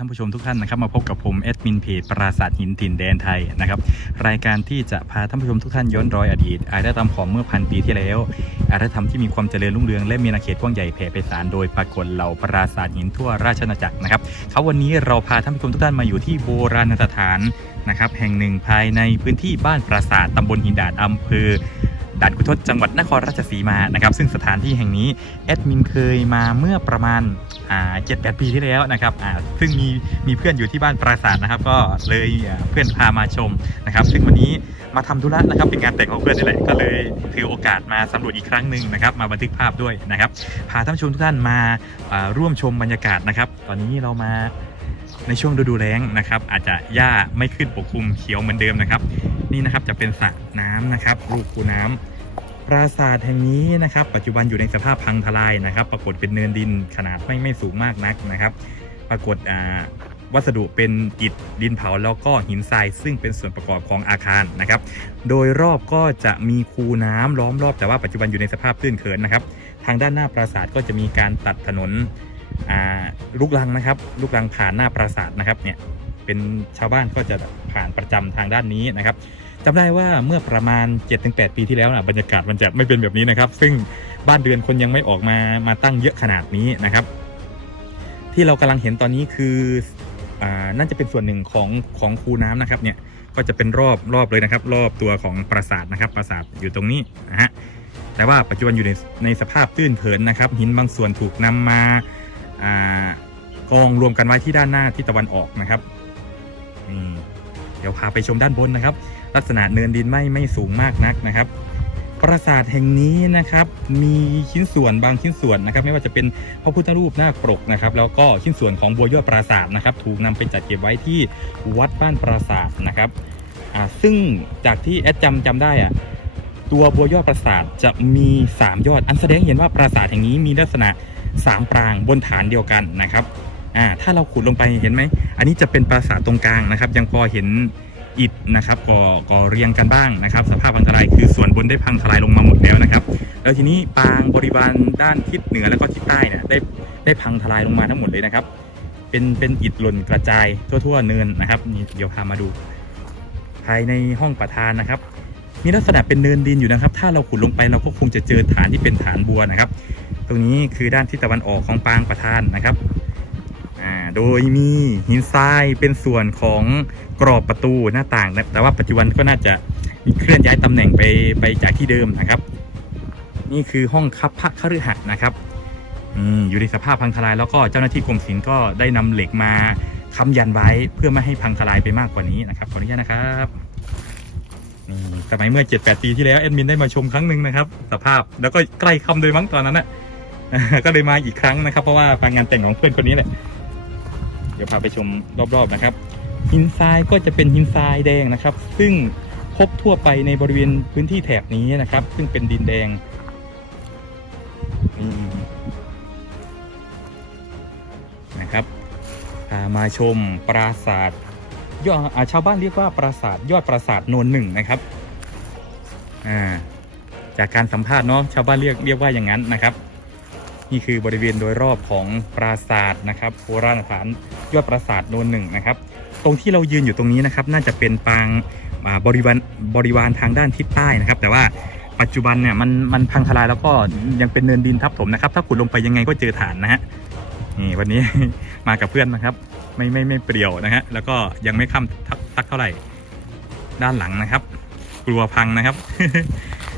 ท่านผู้ชมทุกท่านนะครับมาพบกับผมแอดมินเพจปราสาทหินถิ่นแดนไทยนะครับรายการที่จะพาท่านผู้ชมทุกท่านย้อนรอยอดีตอารยธรรมของเมื่อพันปีที่แล้วอารยธรรมที่มีความเจริญรุ่งเรืองและมีอาณาเขตกว้างใหญ่แผ่ไพศาลโดยปรากฏเหล่าปราสาทหินทั่วราชอาณาจักรนะครับเขาวันนี้เราพาท่านผู้ชมทุกท่านมาอยู่ที่โบราณสถานนะครับแห่งหนึ่งภายในพื้นที่บ้านปราสาทตำบลหินดาดอำเภอด่านกุทศจังหวัดนครราชสีมานะครับซึ่งสถานที่แห่งนี้แอดมินเคยมาเมื่อประมาณ เจ็ดแปดปีที่แล้วนะครับอ่าซึ่งมีมีเพื่อนอยู่ที่บ้านปราสาทนะครับ ก็เลยเพื่อนพามาชมนะครับ ซึ่งวันนี้มาทำธุระนะครับเป็นงานแต่งของเพื่อนนี่แหละก็เลยถือโอกาสมาสำรวจอีกครั้งหนึ่งนะครับ มาบันทึกภาพด้วยนะครับพาท่านชมทุกท่านมาร่วมชมบรรยากาศนะครับ ตอนนี้เรามาในช่วงฤดูแล้งนะครับ อาจจะหญ้าไม่ขึ้นปกคลุมเขียวเหมือนเดิมนะครับ นี่นะครับจะเป็นสระน้ำนะครับลูกคูน้ำ ปราสาทแห่งนี้นะครับ ปัจจุบันอยู่ในสภาพพังทลายนะครับ ปรากฏเป็นเนินดินขนาดไม่ไม่สูงมากนักนะครับ ปรากฏวัสดุเป็นอิฐดินเผาแล้วก็หินทราย ซึ่งเป็นส่วนประกอบของอาคารนะครับ โดยรอบก็จะมีคูน้ำล้อมรอบแต่ว่าปัจจุบันอยู่ในสภาพตื้นเขินนะครับ ทางด้านหน้าปราสาทก็จะมีการตัดถนนลูกรังนะครับ ลูกรังผ่านหน้าปราสาทนะครับเนี่ยเป็นชาวบ้านก็จะผ่านประจำทางด้านนี้นะครับ จำได้ว่าเมื่อประมาณ 7-8 ปีที่แล้วนะบรรยากาศมันจะไม่เป็นแบบนี้นะครับ ซึ่งบ้านเรือนคนยังไม่ออกมามาตั้งเยอะขนาดนี้นะครับ ที่เรากำลังเห็นตอนนี้คืออ่าน่าจะเป็นส่วนหนึ่งของของคูน้ำนะครับเนี่ยก็จะเป็นรอบรอบเลยนะครับ รอบตัวของปราสาทนะครับปราสาทอยู่ตรงนี้นะฮะแต่ว่าปัจจุบันอยู่ในในสภาพตื้นเผินนะครับ หินบางส่วนถูกนำมาอ่ากองรวมกันไว้ที่ด้านหน้าที่ตะวันออกนะครับนี่ เดี๋ยวพาไปชมด้านบนนะครับ ลักษณะเนินดินไม่ไม่สูงมากนักนะครับ ปราสาทแห่งนี้นะครับ มีชิ้นส่วนบางชิ้นส่วนนะครับ ไม่ว่าจะเป็นพระพุทธรูปหน้าปรกนะครับ แล้วก็ชิ้นส่วนของบัวยอดปราสาทนะครับ ถูกนำไปจัดเก็บไว้ที่วัดบ้านปราสาทนะครับซึ่งจากที่แอดจำจำได้อะตัวบัวยอดปราสาทจะมี 3 ยอด อันแสดงให้เห็นว่าปราสาทแห่งนี้มีลักษณะ 3 ปรางบนฐานเดียวกันนะครับ อ่าถ้าเราขุดลงไปเห็นไหม อันนี้จะเป็นปราสาทตรงกลางนะครับ ยังพอเห็นอิฐนะครับก่อก่อเรียงกันบ้างนะครับ สภาพพังทลายคือส่วนบนได้พังทลายลงมาหมดแล้วนะครับ แล้วทีนี้ปางบริวารด้านทิศเหนือแล้วก็ทิศใต้เนี่ยได้ได้พังทลายลงมาทั้งหมดเลยนะครับ เป็นเป็นอิฐหล่นกระจายทั่วๆเนินนะครับนี่เดี๋ยวพามาดู ภายในห้องประธานนะครับ มีลักษณะเป็นเนินดินอยู่นะครับ ถ้าเราขุดลงไปเราก็คงจะเจอฐานที่เป็นฐานบัวนะครับ ตรงนี้คือด้านทิศตะวันออกของปางประธานนะครับ โดยมีหินทรายเป็นส่วนของกรอบประตูหน้าต่างนะแต่ว่าปัจจุบันก็น่าจะเคลื่อนย้ายตำแหน่งไปไปจากที่เดิมนะครับ นี่คือห้องคับพระคฤหัสถ์นะครับอืมอยู่ในสภาพพังทลายแล้วก็เจ้าหน้าที่กรมศิลป์ก็ได้นำเหล็กมาค้ำยันไว้เพื่อไม่ให้พังทลายไปมากกว่านี้นะครับขออนุญาตนะครับนี่สมัยเมื่อ 7-8 ปีที่แล้วแอดมินได้มาชมครั้งหนึ่งนะครับ สภาพแล้วก็ใกล้ค่ำโดยมั้งตอนนั้นนะก็เลยมาอีกครั้งนะครับ เพราะว่าไปงานแต่งของเพื่อนคนนี้แหละ เดี๋ยวพาไปชมรอบๆนะครับ หินทรายก็จะเป็นหินทรายแดงนะครับ ซึ่งพบทั่วไปในบริเวณพื้นที่แถบนี้นะครับ ซึ่งเป็นดินแดงนะครับพามาชมปราสาทยอดอาชาวบ้านเรียกว่าปราสาทยอดปราสาทโนนหนึ่งนะครับอ่าจากการสัมภาษณ์เนาะชาวบ้านเรียกเรียกว่าอย่างนั้นนะครับ นี่คือบริเวณโดยรอบของปราสาทนะครับโบราณสถานยอดปราสาทโนนหนึ่งนะครับ ตรงที่เรายืนอยู่ตรงนี้นะครับ น่าจะเป็นปางบริวารบริวารทางด้านทิศใต้นะครับ แต่ว่าปัจจุบันเนี่ยมันมันพังทลายแล้วก็ยังเป็นเนินดินทับถมนะครับ ถ้าขุดลงไปยังไงก็เจอฐานนะฮะนี่วันนี้มากับเพื่อนนะครับ ไม่ไม่ไม่เปรี่ยวนะฮะแล้วก็ยังไม่ค่ำทักเท่าไหร่ด้านหลังนะครับ กลัวพังนะครับ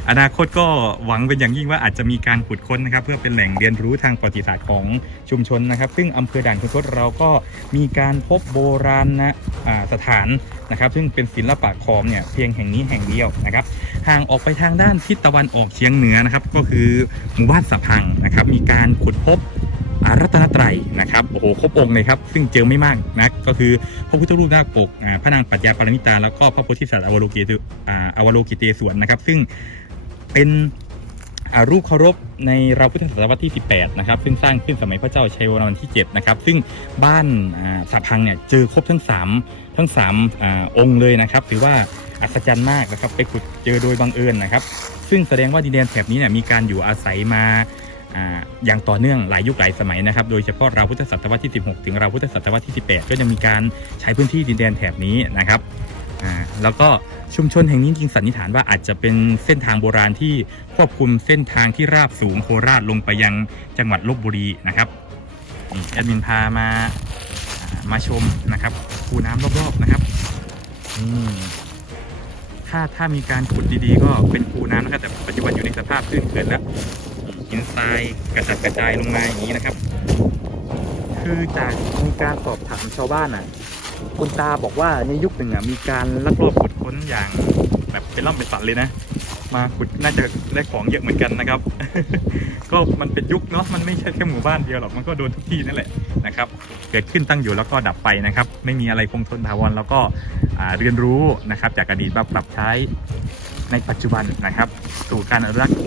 อนาคตก็หวังเป็นอย่างยิ่งว่าอาจจะมีการขุดค้นนะครับ เพื่อเป็นแหล่งเรียนรู้ทางประวัติศาสตร์ของชุมชนนะครับ ซึ่งอำเภอด่านคุณทศเราก็มีการพบโบราณนะสถานนะครับ ซึ่งเป็นศิลปะคอมเนี่ยเพียงแห่งนี้แห่งเดียวนะครับ ห่างออกไปทางด้านทิศตะวันออกเฉียงเหนือนะครับ ก็คือหมู่บ้านสะพังนะครับ มีการขุดพบ รัตนตรัยนะครับโอ้โหครบองค์เลยครับ ซึ่งเจอไม่มากนะก็คือพระพุทธรูปหน้าปกพระนางปัญญาปารมิตา แล้วก็พระโพธิสัตว์อวโลกิเตอ่วโลกิเตศวรนะครับ ซึ่งเป็นรูปเคารพในราวพุทธศตวรรษที่ 18 นะครับ ซึ่งสร้างขึ้นสมัยพระเจ้าชัยวรมันที่ 7 นะครับ ซึ่งบ้านอ่าสะพังเนี่ยเจอครบทั้ง 3 ทั้ง3อองค์เลยนะครับ ถือว่าอัศจรรย์มากนะครับ ไปขุดเจอโดยบังเอิญนะครับ ซึ่งแสดงว่าดินแดนแถบนี้เนี่ยมีการอยู่อาศัยมา อย่างต่อเนื่องหลายยุคหลายสมัยนะครับ โดยเฉพาะราวพุทธศตวรรษที่ 16 ถึงราวพุทธศตวรรษที่ 18 ก็ยังมีการใช้พื้นที่ดินแดนแถบนี้นะครับแล้วก็ชุมชนแห่งนี้จริงสันนิษฐานว่าอาจจะเป็นเส้นทางโบราณที่ควบคุมเส้นทางที่ราบสูงโคราชลงไปยังจังหวัดลบบุรีนะครับนี่แอดมินพามามาชมนะครับคูน้ำรอบๆนะครับถ้าถ้ามีการขุดดีๆ ก็เป็นคูน้ำนะครับแต่ปัจจุบันอยู่ในสภาพตื้นเกินแล้ว หินทรายกระจัดกระจายลงมาอย่างนี้นะครับ คือจากมีการสอบถามชาวบ้านอะ คุณตาบอกว่าในยุคหนึ่งอะมีการลักลอบขุดค้นอย่างแบบเป็นล่ำเป็นสันเลยนะ มาขุดน่าจะได้ของเยอะเหมือนกันนะครับ ก็มันเป็นยุคเนาะมันไม่ใช่แค่หมู่บ้านเดียวหรอกมันก็โดนทุกที่นั่นแหละนะครับ เกิดขึ้นตั้งอยู่แล้วก็ดับไปนะครับ ไม่มีอะไรคงทนถาวรแล้วก็เรียนรู้นะครับ จากอดีตมาปรับใช้ในปัจจุบันนะครับสู่การอนุรักษ์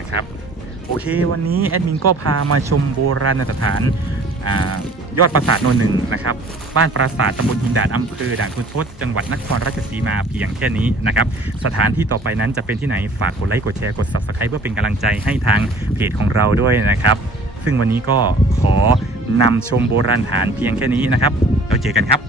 นะครับ โอเควันนี้แอดมินก็พามาชมโบราณสถานอยอดปราสาทโนนหนึ่งนะครับ บ้านปราสาทตำบลหินดาดอำเภอด่านคุณทศจังหวัดนครราชสีมาเพียงแค่นี้นะครับ สถานที่ต่อไปนั้นจะเป็นที่ไหนฝากกดไลค์กดแชร์กด subscribe เพื่อเป็นกำลังใจให้ทางเพจของเราด้วยนะครับ ซึ่งวันนี้ก็ขอนำชมโบราณสถานเพียงแค่นี้นะครับ แล้วเจอกันครับ